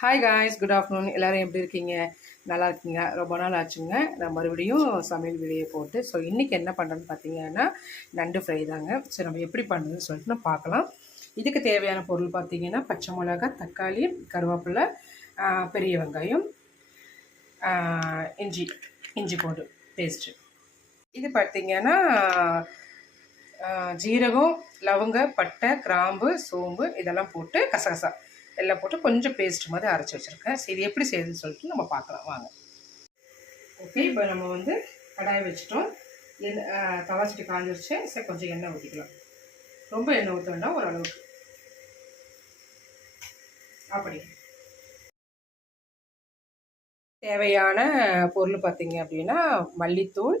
Hi guys, good afternoon. எல்லோரும் எப்படி இருக்கீங்க? நல்லா இருக்கீங்க? ரொம்ப நாள் ஆச்சுங்க நான் மறுபடியும் சமையல் வீடியோ போட்டு. ஸோ இன்றைக்கி என்ன பண்ணுறேன்னு பார்த்தீங்கன்னா நண்டு ஃப்ரை தாங்க. ஸோ நம்ம எப்படி பண்ணுறதுன்னு சொல்லிட்டு நம்ம பார்க்கலாம். இதுக்கு தேவையான பொருள் பார்த்தீங்கன்னா பச்சை மிளகாய், தக்காளி, கருவேப்பிலை, பெரிய வெங்காயம், இஞ்சி பூண்டு பேஸ்ட்டு. இது பார்த்திங்கன்னா ஜீரகம், லவங்க, பட்டை, கிராம்பு, சோம்பு இதெல்லாம் போட்டு கசகசா எல்லாம் போட்டு கொஞ்சம் பேஸ்ட் மாதிரி அரைச்சி வச்சுருக்கேன். சரி, இது எப்படி செய்யுதுன்னு சொல்லிட்டு நம்ம பார்க்கலாம் வாங்க. ஓகே, இப்போ நம்ம வந்து கடாயை வச்சுட்டோம். தவா சட்டி காஞ்சிருச்சு. சரி, கொஞ்சம் எண்ணெய் ஊற்றிக்கலாம். ரொம்ப எண்ணெய் ஊற்ற வேண்டாம், ஓரளவுக்கு. அப்படி தேவையான பொருள் பார்த்திங்க அப்படின்னா மல்லித்தூள்,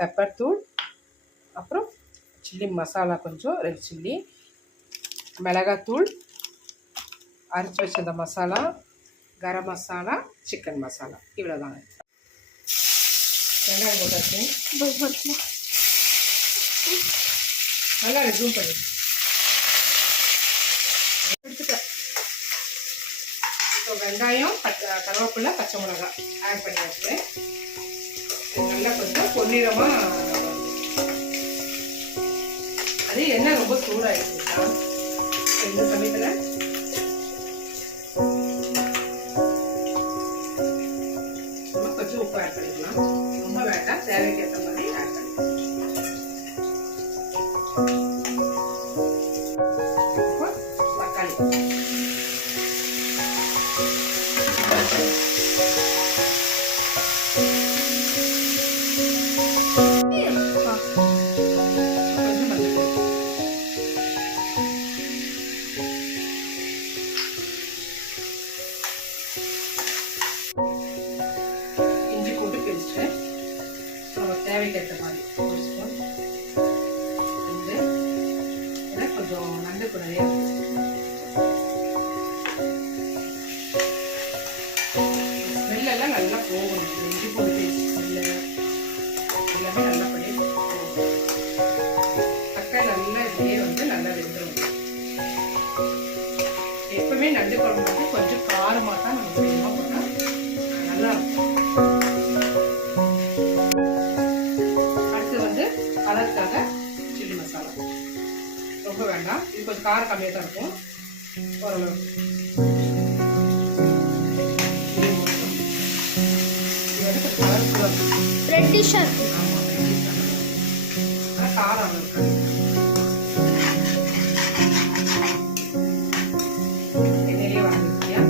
பெப்பர் தூள், அப்புறம் சில்லி மசாலா, கொஞ்சம் ரெட் சில்லி, மிளகாத்தூள், அரைச்சி வச்ச மசாலா, கரம் மசாலா, சிக்கன் மசாலா, இவ்வளோதாங்க. வெங்காயம் போட்டாச்சு. நல்லா ரெசூம் பண்ணி எடுத்துட்டேன். இப்போ வெங்காயம், கருவேப்பிலை, பச்சை மிளகாய் ஆட் பண்ணியாச்சு. நல்லா கொஞ்சம் பொன்னிறமாக அது எண்ணெய் ரொம்ப சூடாகிடுச்சுக்கா. இந்த சமயத்தில் கொஞ்சம் உப்பு ஆட் பண்ணிக்கலாம். ரொம்ப வேண்டாம், தேவைக்கு ஏற்ற மாதிரி ஆட் பண்ணிக்கலாம். இப்போ தக்காளி தேவைக்கேற்ற மாதிரி ஒரு ஸ்பூன், ஏன்னா கொஞ்சம் நண்டுக்கு நிறையா ஸ்மெல்லாம் நல்லா போகணும். இஞ்சி பூண்டு பேஸ்ட் ஸ்மெல்ல எல்லாமே நல்லா பண்ணி தக்காளி நல்லா இதுலேயே வந்து நல்லா வெந்துடும். எப்பவுமே நண்டு குழம்பு வந்து கொஞ்சம் காரமாக தான் நம்ம செய்யணும், போட்டால் நல்லா இருக்கும். கலருக்காக சில்லி மசாலா ரொம்ப வேண்டாம், இது கொஞ்சம் காரம் கம்மியாக தான் இருக்கும். ஓரளவு காரம் இருக்காது. எண்ணெயிலே வாங்கிருக்கியா?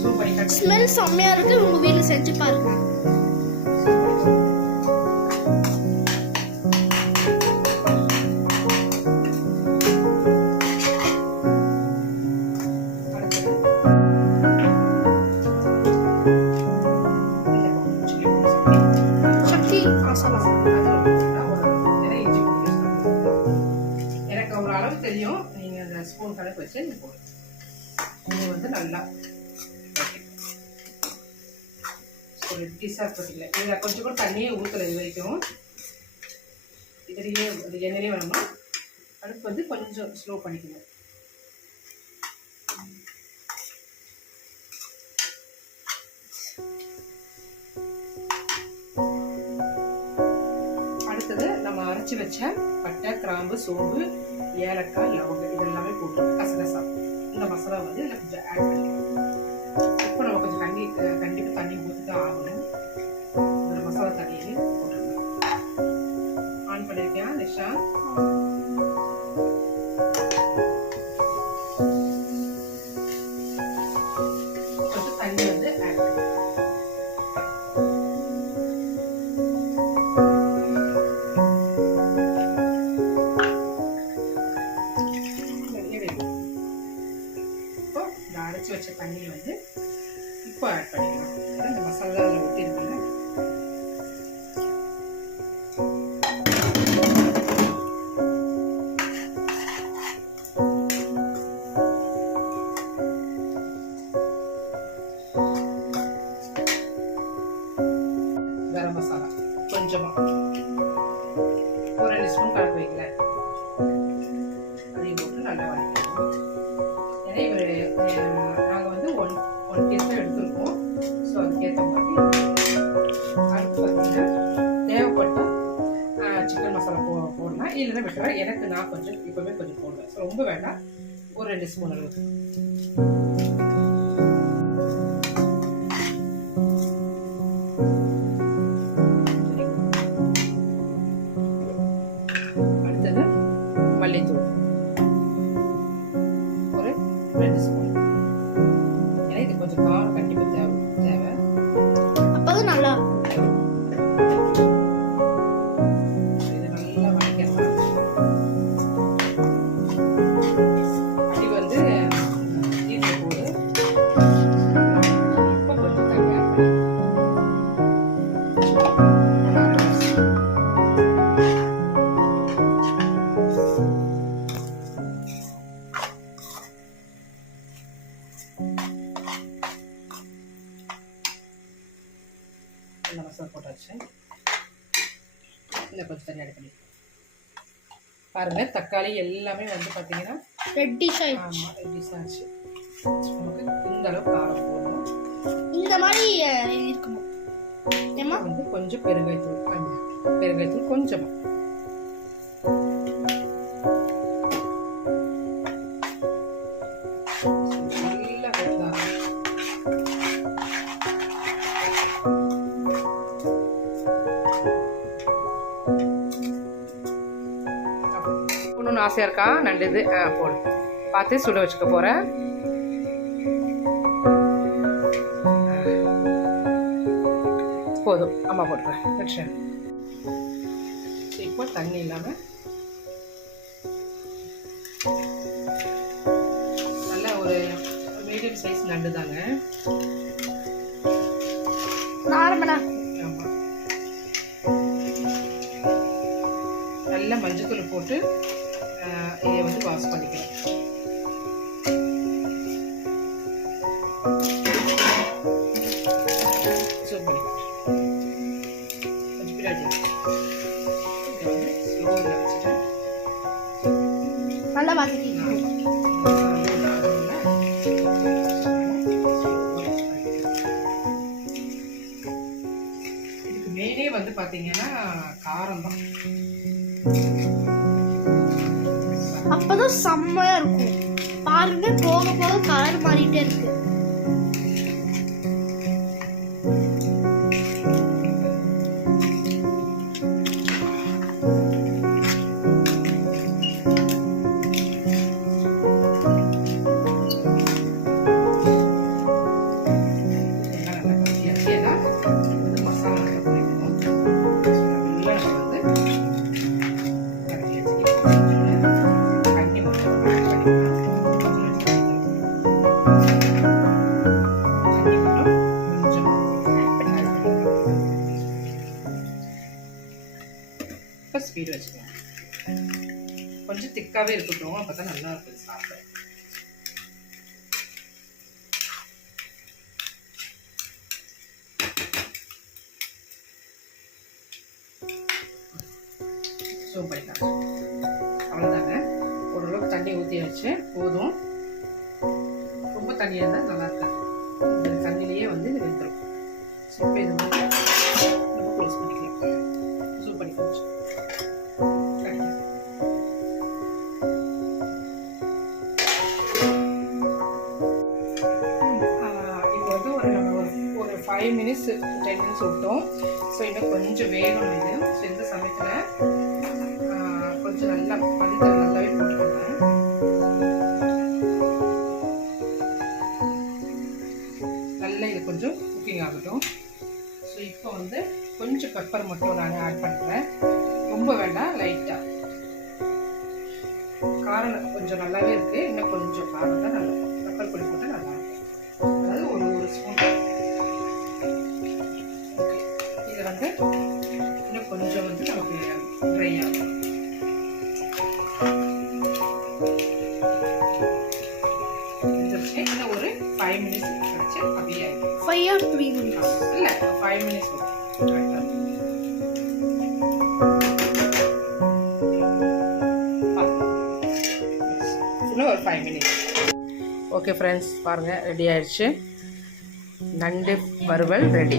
சூப்பர், ஸ்மெல் செம்மையா இருக்கு. உங்க வீட்ல செஞ்சு பாருங்க. எனக்கு ஒரு அளவு தெரியும், நீங்க அந்த ஸ்பூன் கணக்கு வச்சு நீங்க போடுங்க. இது வந்து நல்லா ஒரு டிஷாக போட்டிங்களா. இதில் கொஞ்சம் கூட தண்ணியே ஊற்றலை இது வரைக்கும். இதுலேயே அது எண்ணெயிலே வேணும்னா அடுப்பு வந்து கொஞ்சம் ஸ்லோ பண்ணிக்கணும். அடுத்தது நம்ம அரைச்சி வச்ச பட்டை, கிராம்பு, சோம்பு, ஏலக்காய், லவங்கம் இதெல்லாமே போட்டு கசகசா இந்த மசாலா வந்து இதில் கொஞ்சம் ஆட் பண்ணிக்கலாம். இப்போ நம்ம கொஞ்சம் கண்டிப்பாக தண்ணி ஊற்றி தான் ஆகணும். இந்த மசாலா தண்ணியிலே போட்டுருக்கலாம். ஆன் பண்ணியிருக்கியா நிஷா? கொஞ்சம் தண்ணி வந்து ஆட் பண்ணிக்கலாம். அரைச்சி வச்ச தண்ணியை வந்து இப்போ ஆட் பண்ணிக்கலாம். இந்த மசாலா அதில் ஊற்றிருக்குல்ல. கரம் மசாலா கொஞ்சமாக ஒரு 2 ஸ்பூன் கலந்து வைக்கல. அதையும் போட்டு நல்லா வதக்கணும். ஒரு நாங்கள் வந்து ஒன் கேஸ் தான் எடுத்துருக்கோம். ஸோ அதுக்கேற்ற மாதிரி அடுத்து பார்த்தீங்கன்னா தேவைப்பட்டால் சிக்கன் மசாலா போடலாம், இல்லைன்னா விட்டுறேன். எனக்கு நான் கொஞ்சம் இப்போவே கொஞ்சம் போடுவேன். ஸோ ரொம்ப வேண்டாம், ஒரு 2 ஸ்பூன் அளவுக்கு. அடுத்தது மல்லித்தூள் ஒரு 2 ஸ்பூன். ஏன்னா இது கொஞ்சம் காரம் கண்டிப்பாக தேவை. அப்பதான் நல்லா இருக்கும். இது நல்லா வதக்கிடலாம். அடி வந்து தீர்த்து போடு. இப்போ கொஞ்சம் தண்ணி ஆட் பண்ணி நல்லா மசாலா போட்டாச்சு. இந்த கொஞ்சம் தண்ணி ஆட் பண்ணி பாருங்க. தக்காளி எல்லாமே வந்து பார்த்தீங்கன்னா ரெட்டிஷ் ஆயிடுச்சு. ஆமாம் ரெட்டிஸ் ஆச்சு. நமக்கு இந்த அளவு காரம் போடணும். இந்த மாதிரி இருக்குமா ஏமா? வந்து கொஞ்சம் பெருங்காயத்தூள் கொஞ்சமா. நல்லா வெந்தாங்க. ஒன்றும் ஆசையாக இருக்கா? நல்லது. போடு, பார்த்து சுட வச்சுக்க போகிறேன். போதும், அம்மா போட்டுறேன். இப்போ தண்ணி இல்லாமல் நல்ல ஒரு மீடியம் சைஸ் நண்டு தாங்க. நார்மலா ஆமாம். நல்லா மஞ்சத்தூள் போட்டு இதை வந்து வாஷ் பண்ணிக்கலாம். சூப்பர். கொஞ்சம் பின்னாடி இதை வந்து ஸ்லோவில் வச்சுட்டு நல்லா வதக்கிக்கணும். இதுக்கு மெயினே வந்து பார்த்தீங்கன்னா காரம் தான். அப்பதான் செம்மையா இருக்கும். பாருங்க, போக போக கலர் மாறிட்டே இருக்கு. ஸ்பீடு வச்சுக்கலாம். கொஞ்சம் திக்காவே இருக்கட்டும், அப்பதான் நல்லா இருக்கும் சாப்பிட. சூப் பண்ணிக்கலாம். அவ்வளோதாங்க. ஓரளவுக்கு தண்ணி ஊற்றியாச்சு, போதும். ரொம்ப தண்ணியாக இருந்தால் நல்லா இருக்காது. இந்த தண்ணியிலேயே வந்து இது வெந்துடும். சூப் இது வந்து நம்ம க்ளோஸ் பண்ணிக்கலாம். சூப் பண்ணி வச்சு இப்போ வந்து ஒரு 5 minutes 10 minutes விட்டோம். ஸோ இன்னும் கொஞ்சம் வேகணும் இது. ஸோ இந்த சமயத்தில் கொஞ்சம் நல்லா மல்லித்தூள் நல்லாவே போட்டுக்கோங்க. நல்லா இது கொஞ்சம் குக்கிங் ஆகட்டும். ஸோ இப்போ வந்து கொஞ்சம் பெப்பர் மட்டும் நான் ஆட் பண்ணுறேன். ரொம்ப வேண்டாம், லைட்டாக. காரம் கொஞ்சம் நல்லாவே இருக்குது. இன்னும் கொஞ்சம் காரம் தான் நல்லா பெப்பர் பொடி போட்டு நல்லா இருக்கும். அதாவது ஒரு ஸ்பூன். ஓகே, இதை வந்து இன்னும் கொஞ்சம் வந்து நமக்கு ட்ரை ஆகும். இன்னும் ஒரு 5 minutes கழிச்சு அப்படியே ஆகிடும். 5 or 3 minutes? இல்லை, 5 minutes கரெக்டாக. இன்னும் ஒரு 5 minutes. ஓகே, ஓகே ஃப்ரெண்ட்ஸ், பாருங்கள் ரெடி ஆயிடுச்சு. நண்டு வறுவல் ரெடி.